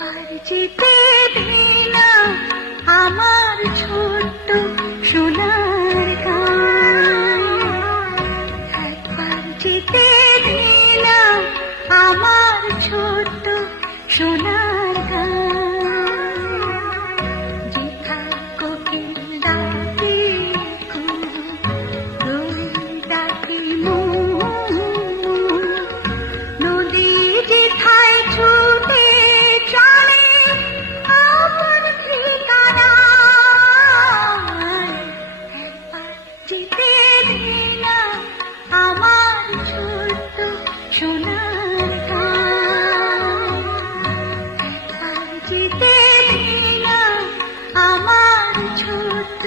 একবার যেতে দিনা আমার ছোট্ট সোনার গান, একবার যেতে দিনা আমার ছোট্ট সোনার গান। যেথা কোকিল ডাকে দোল ডাকে নদী যেথায় ছুটে চলে আপন ঠিকানা, একবার যেতে দিনা আমার ছোট্ট সোনার গান, একবার যেতে দিনা আমার ছোট্ট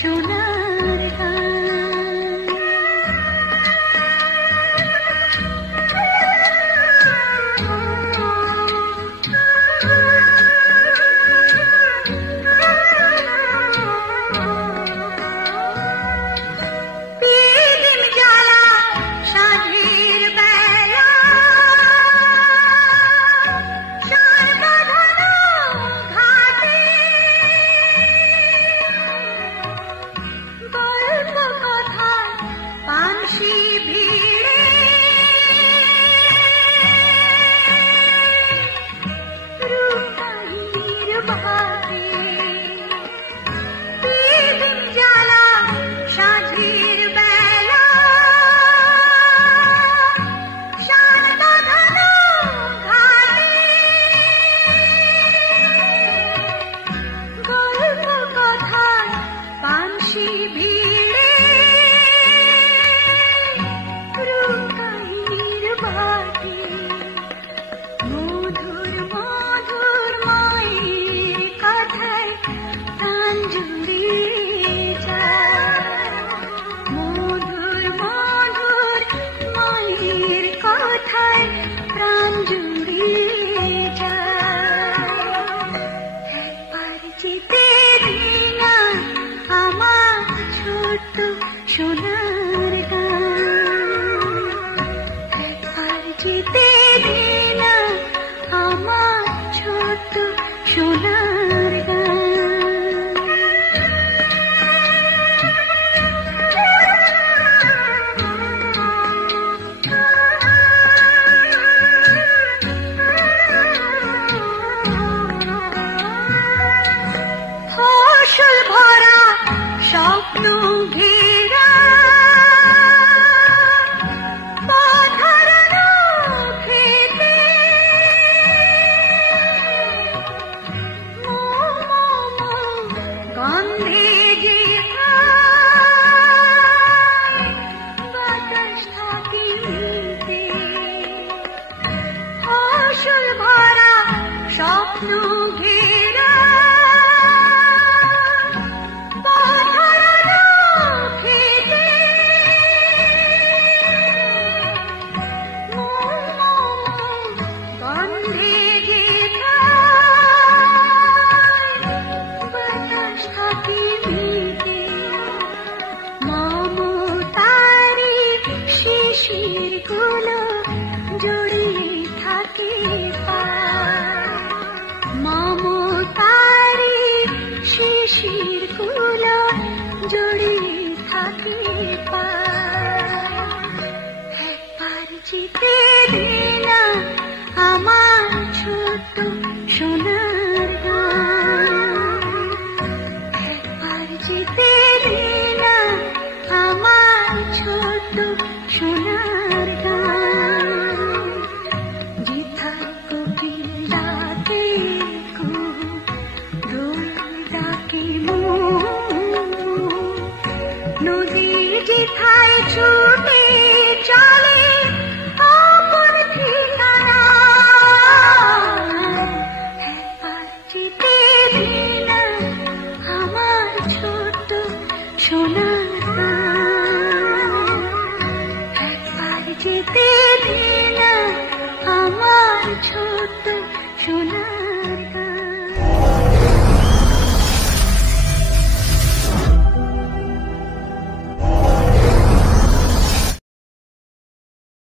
সোনার গান। পিদিম জ্বালা সাঁঝের বেলা, সার বাঁধানো ঘাটে, গল্প কথায় পানসি ভিড়ে, রূপাইয়ের ভাতে। পিদিম জ্বালা সাঁঝের বেলা, সার বাঁধানো ঘাটে, গল্প কথায় পানসি ভিড়ে, রূপাইয়ের ভাতে। মধুর মধুর মায়ের কথায় প্রাণ জুড়িয়ে যায়, মধুর মধুর মায়ের কথায় প্রাণ জুড়িয়ে যায়। একবার যেতে দিনা আমার ছোট্ট সোনার গান, একবার যেতে দিনা আমার ছোট্ট সোনার গান। ফসল ভরা স্বপ্ন ঘেরা, পথ হারানো খেতে, গন্ধে যেথায় বাতাস থাকে মিলতে। ফসল ভরা স্বপ্ন ঘেরা, পথ হারানো খেতে, গন্ধে যেথায় বাতাস থাকে মিলতে। মমতারি শিশিরগুলো জড়িয়ে থাকে পায়, মমতারি শিশিরগুলো জড়িয়ে থাকে পায়। একবার যেতে দিনা আমার ছোট্ট সোনার গান, একবার যেতে দিনা আমার ছোট্ট সোনার গান। যেথা কোকিল ডাকে দোল ডাকে নদী যেথায় ছুটে চলে আপন ঠিকানা, একবার যেতে দিনা আমার ছোট্ট সোনার গান, একবার যেতে দিনা আমার ছোট্ট সোনার